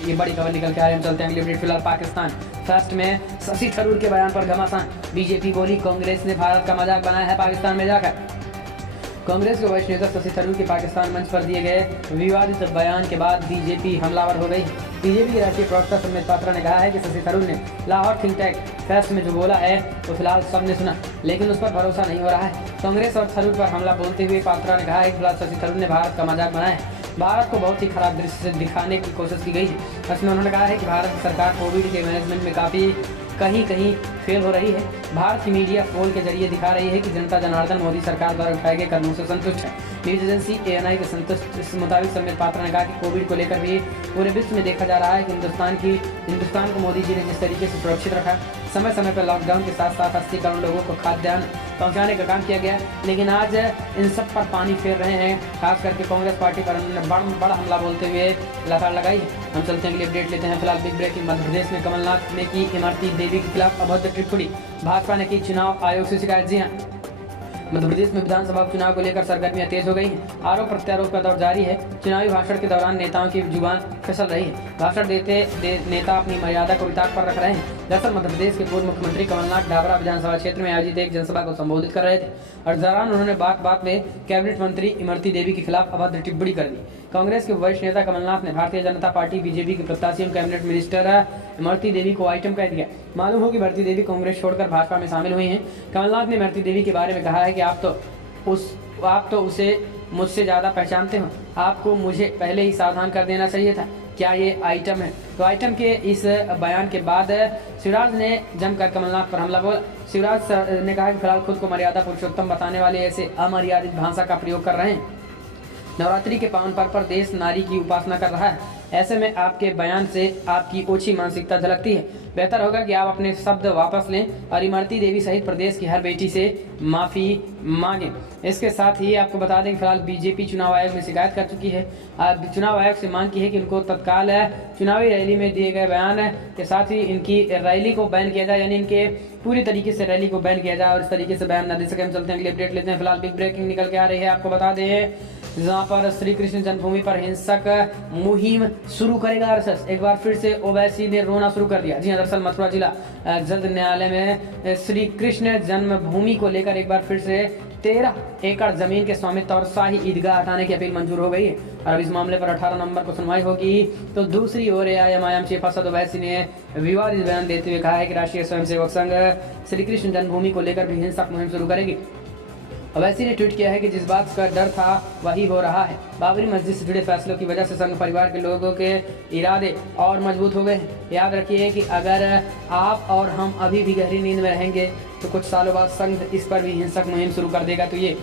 ये बड़ी खबर निकल के आ रही है। हम चलते हैं अगली अपडेट। फिलहाल पाकिस्तान फर्स्ट में शशि थरूर के बयान पर घमासान। बीजेपी बोली कांग्रेस ने भारत का मजाक बनाया है पाकिस्तान में जाकर। कांग्रेस के वरिष्ठ नेता शशि थरूर के पाकिस्तान मंच पर दिए गए विवादित बयान के बाद बीजेपी हमलावर हो गई। बीजेपी के राष्ट्रीय प्रवक्ता संबित पात्रा ने कहा है कि शशि थरूर ने लाहौर थिंक टैंक फेस्ट में जो बोला है तो फिलहाल सबने सुना, लेकिन उस पर भरोसा नहीं हो रहा है। कांग्रेस और थरूर पर हमला बोलते हुए पात्रा ने कहा है कि फिलहाल शशि थरूर ने भारत का मजाक बनाया है। भारत को बहुत ही खराब दृश्य से दिखाने की कोशिश की गई है। इसमें उन्होंने कहा है कि भारत सरकार कोविड के मैनेजमेंट में काफ़ी कहीं फेल हो रही है। भारत की मीडिया पोल के जरिए दिखा रही है कि जनता जनार्दन मोदी सरकार द्वारा उठाए गए कदमों से संतुष्ट है। न्यूज एजेंसी ANI के संतुष्ट मुताबिक संबित पात्रा ने कहा कि कोविड को लेकर भी पूरे विश्व में देखा जा रहा है कि हिंदुस्तान को मोदी जी ने जिस तरीके से सुरक्षित रखा, समय समय पर लॉकडाउन के साथ साथ 80 करोड़ लोगों को खाद्यान्न पहुंचाने का काम किया गया, लेकिन आज इन सब पर पानी फेर रहे हैं। खास करके कांग्रेस पार्टी पर उन्होंने बड़ा हमला बोलते हुए लताड़ लगाई। हम चलते हैं अगली अपडेट लेते हैं। फिलहाल बिग ब्रेकिंग। मध्य प्रदेश में कमलनाथ ने की इमरती देवी के खिलाफ अभद्र टिप्पणी। भाजपा ने की चुनाव आयोग से शिकायत। जी हाँ, मध्य प्रदेश में विधानसभा चुनाव को लेकर सरगर्मियां तेज हो गई हैं। आरोप प्रत्यारोप का दौर जारी है। चुनावी भाषण के दौरान नेताओं की जुबान फिसल रही है। भाषण देते नेता अपनी मर्यादा को विताक पर रख रहे हैं। दरअसल मध्य प्रदेश के पूर्व मुख्यमंत्री कमलनाथ ढाबरा विधानसभा क्षेत्र में आयोजित एक जनसभा को संबोधित कर रहे थे और दौरान उन्होंने बात में कैबिनेट मंत्री इमरती देवी के खिलाफ अभद्र टिप्पणी कर दी। कांग्रेस के वरिष्ठ नेता कमलनाथ ने भारतीय जनता पार्टी बीजेपी के प्रत्याशी एवं कैबिनेट मिनिस्टर इमरती देवी को आइटम कह दिया। मालूम हो कि इमरती देवी कांग्रेस छोड़कर भाजपा में शामिल हुई हैं। कमलनाथ ने इमरती देवी के बारे में कहा है कि आप तो उसे मुझसे ज़्यादा पहचानते हो, आपको मुझे पहले ही सावधान कर देना चाहिए था। क्या ये आइटम है? तो आइटम के इस बयान के बाद शिवराज ने जमकर कमलनाथ पर हमला बोला। शिवराज ने कहा कि फिलहाल खुद को मर्यादा पुरुषोत्तम बताने वाले ऐसे अमर्यादित भाषा का प्रयोग कर रहे हैं। नवरात्रि के पावन पर्व पर देश नारी की उपासना कर रहा है। ऐसे में आपके बयान से आपकी ओछी मानसिकता झलकती है। बेहतर होगा कि आप अपने शब्द वापस लें और इमरती देवी सहित प्रदेश की हर बेटी से माफ़ी मांगें। इसके साथ ही आपको बता दें कि फिलहाल बीजेपी चुनाव आयोग में शिकायत कर चुकी है। चुनाव आयोग से मांग की है कि उनको तत्काल चुनावी रैली में दिए गए बयान के साथ ही इनकी रैली को बैन किया जाए, यानी इनके पूरी तरीके से रैली को बैन किया जाए और इस तरीके से बयान न दे सके। हम चलते हैं अगली अपडेट लेते हैं। फिलहाल बिग ब्रेकिंग निकल के आ रही है। आपको बता दें जहाँ पर श्री कृष्ण जन्मभूमि पर हिंसक मुहिम शुरू करेगा RSS। एक बार फिर से ओवैसी ने रोना शुरू कर दिया। जी हाँ, दरअसल मथुरा जिला जज न्यायालय में श्री कृष्ण जन्मभूमि को लेकर एक बार फिर से 13 एकड़ जमीन के स्वामित्व और शाही ईदगाह हटाने की अपील मंजूर हो गई है और अब इस मामले पर 18 नवंबर को सुनवाई होगी। तो दूसरी ओर AIM चीफ असद ओवैसी ने विवादित बयान देते हुए कहा है कि राष्ट्रीय स्वयंसेवक संघ श्री कृष्ण जन्मभूमि को लेकर भी हिंसक मुहिम शुरू करेगी। ओवैसी ने ट्वीट किया है कि जिस बात का डर था वही हो रहा है। बाबरी मस्जिद से जुड़े फैसलों की वजह से संघ परिवार के लोगों के इरादे और मजबूत हो गए हैं। याद रखिए कि अगर आप और हम अभी भी गहरी नींद में रहेंगे तो कुछ सालों बाद संघ इस पर भी हिंसक मुहिम शुरू कर देगा। तो ये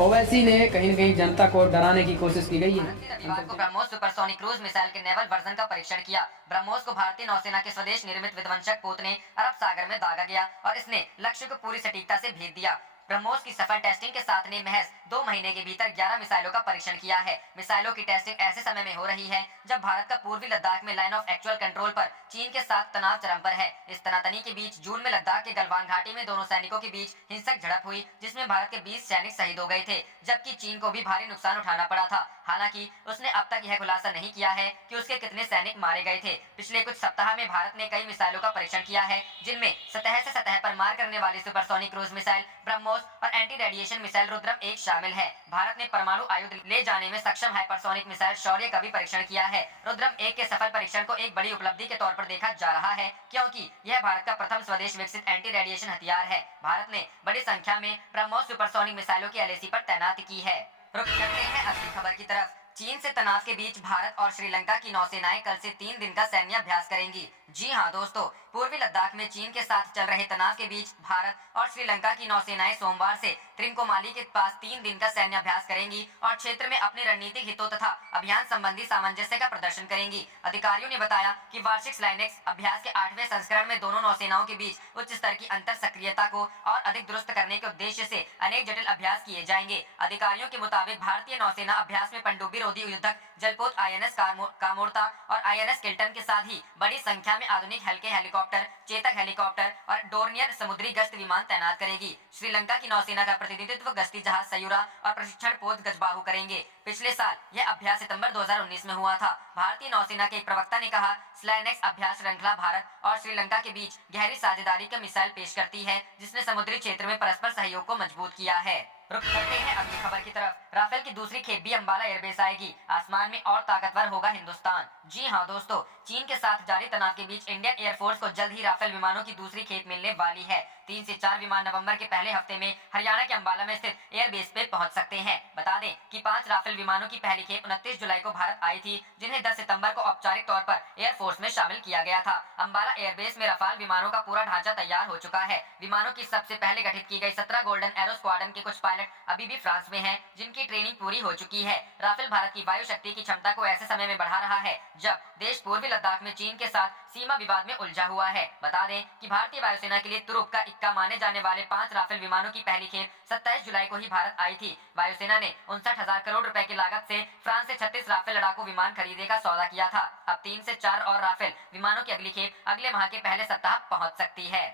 ओवैसी ने कहीं न कहीं जनता को डराने की कोशिश की गई है। रविवार को ब्रह्मोस सुपरसोनिक क्रूज मिसाइल के नेवल वर्जन का परीक्षण किया। ब्रह्मोस को भारतीय नौसेना के स्वदेश निर्मित विध्वंसक पोत ने अरब सागर में दागा गया और इसने लक्ष्य को पूरी सटीकता से भेद दिया। ब्रह्मोस की सफल टेस्टिंग के साथ ने महज 2 महीने के भीतर 11 मिसाइलों का परीक्षण किया है। मिसाइलों की टेस्टिंग ऐसे समय में हो रही है जब भारत का पूर्वी लद्दाख में लाइन ऑफ एक्चुअल कंट्रोल पर चीन के साथ तनाव चरम पर है। इस तनातनी के बीच जून में लद्दाख के गलवान घाटी में दोनों सैनिकों के बीच हिंसक झड़प हुई, जिसमें भारत के 20 सैनिक शहीद हो गए थे, जबकि चीन को भी भारी नुकसान उठाना पड़ा था। हालांकि उसने अब तक यह खुलासा नहीं किया है कि उसके कितने सैनिक मारे गए थे। पिछले कुछ सप्ताह में भारत ने कई मिसाइलों का परीक्षण किया है, जिनमें सतह से सतह पर मार करने वाली सुपरसोनिक क्रूज मिसाइल ब्रह्मोस और एंटी रेडिएशन मिसाइल रुद्रम 1 शामिल है। भारत ने परमाणु आयुध ले जाने में सक्षम हाइपरसोनिक मिसाइल शौर्य का भी परीक्षण किया है। रुद्रम 1 के सफल परीक्षण को एक बड़ी उपलब्धि के तौर पर देखा जा रहा है, क्योंकि यह भारत का प्रथम स्वदेश विकसित एंटी रेडिएशन हथियार है। भारत ने बड़ी संख्या में ब्रह्मोस सुपरसोनिक मिसाइलों की LAC पर तैनात की है। रुक करते हैं अगली खबर की तरफ। चीन से तनाव के बीच भारत और श्रीलंका की नौसेनाएं कल से 3 दिन का सैन्य अभ्यास करेंगी। जी हां दोस्तों, पूर्वी लद्दाख में चीन के साथ चल रहे तनाव के बीच भारत और श्रीलंका की नौसेनाएं सोमवार से त्रिंकोमाली के पास 3 दिन का सैन्य अभ्यास करेंगी और क्षेत्र में अपने रणनीतिक हितों तथा अभियान संबंधी सामंजस्य का प्रदर्शन करेंगी। अधिकारियों ने बताया कि वार्षिक स्लाइनेक्स अभ्यास के 8वें संस्करण में दोनों नौसेनाओं के बीच उच्च स्तर की अंतर सक्रियता को और अधिक दुरुस्त करने के उद्देश्य से अनेक जटिल अभ्यास किए जाएंगे। अधिकारियों के मुताबिक भारतीय नौसेना अभ्यास में पनडुब्बी विरोधी युद्धक जलपोत INS कामोर्ता और INS किल्टन के साथ ही बड़ी संख्या में आधुनिक हल्के हेलीकॉप्टर, चेतक हेलीकॉप्टर और डोर्नियर समुद्री गश्त विमान तैनात करेगी। श्रीलंका की नौसेना का प्रतिनिधित्व गश्ती जहाज सयूरा और प्रशिक्षण पोत गजबाहू करेंगे। पिछले साल यह अभ्यास सितंबर 2019 में हुआ था। भारतीय नौसेना के एक प्रवक्ता ने कहा, स्लाइनेक्स अभ्यास श्रृंखला भारत और श्रीलंका के बीच गहरी साझेदारी का मिसाइल पेश करती है, जिसने समुद्री क्षेत्र में परस्पर सहयोग को मजबूत किया है। रुक करते हैं अगली खबर की तरफ। राफेल की दूसरी खेप भी अंबाला एयरबेस आएगी। आसमान में और ताकतवर होगा हिंदुस्तान। जी हां दोस्तों, चीन के साथ जारी तनाव के बीच इंडियन एयरफोर्स को जल्द ही राफेल विमानों की दूसरी खेप मिलने वाली है। 3 से 4 विमान नवंबर के पहले हफ्ते में हरियाणा के अंबाला में स्थित एयरबेस पे पहुंच सकते हैं। बता दें कि 5 राफेल विमानों की पहली खेप 29 जुलाई को भारत आई थी, जिन्हें 10 सितंबर को औपचारिक तौर पर एयरफोर्स में शामिल किया गया था। अंबाला एयरबेस में रफाल विमानों का पूरा ढांचा तैयार हो चुका है। विमानों की सबसे पहले गठित की गई 17 गोल्डन एरो स्क्वाड्रन के कुछ पायलट अभी भी फ्रांस में हैं, जिनकी ट्रेनिंग पूरी हो चुकी है। राफेल भारत की वायु शक्ति की क्षमता को ऐसे समय में बढ़ा रहा है जब देश पूर्वी लद्दाख में चीन के साथ सीमा विवाद में उलझा हुआ है। बता दें कि भारतीय वायुसेना के लिए तुरुप का इक्का माने जाने वाले 5 राफेल विमानों की पहली खेप 27 जुलाई को ही भारत आई थी। वायुसेना ने 59,000 करोड़ रुपए की लागत से फ्रांस से 36 राफेल लड़ाकू विमान खरीदने का सौदा किया था। अब 3 से 4 और राफेल विमानों की अगली खेप अगले माह के पहले सप्ताह पहुंच सकती है।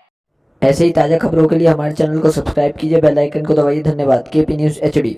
ऐसे ही ताज़ा खबरों के लिए हमारे चैनल को सब्सक्राइब कीजिए, बेल आइकन को दबाइए। धन्यवाद। KP News HD।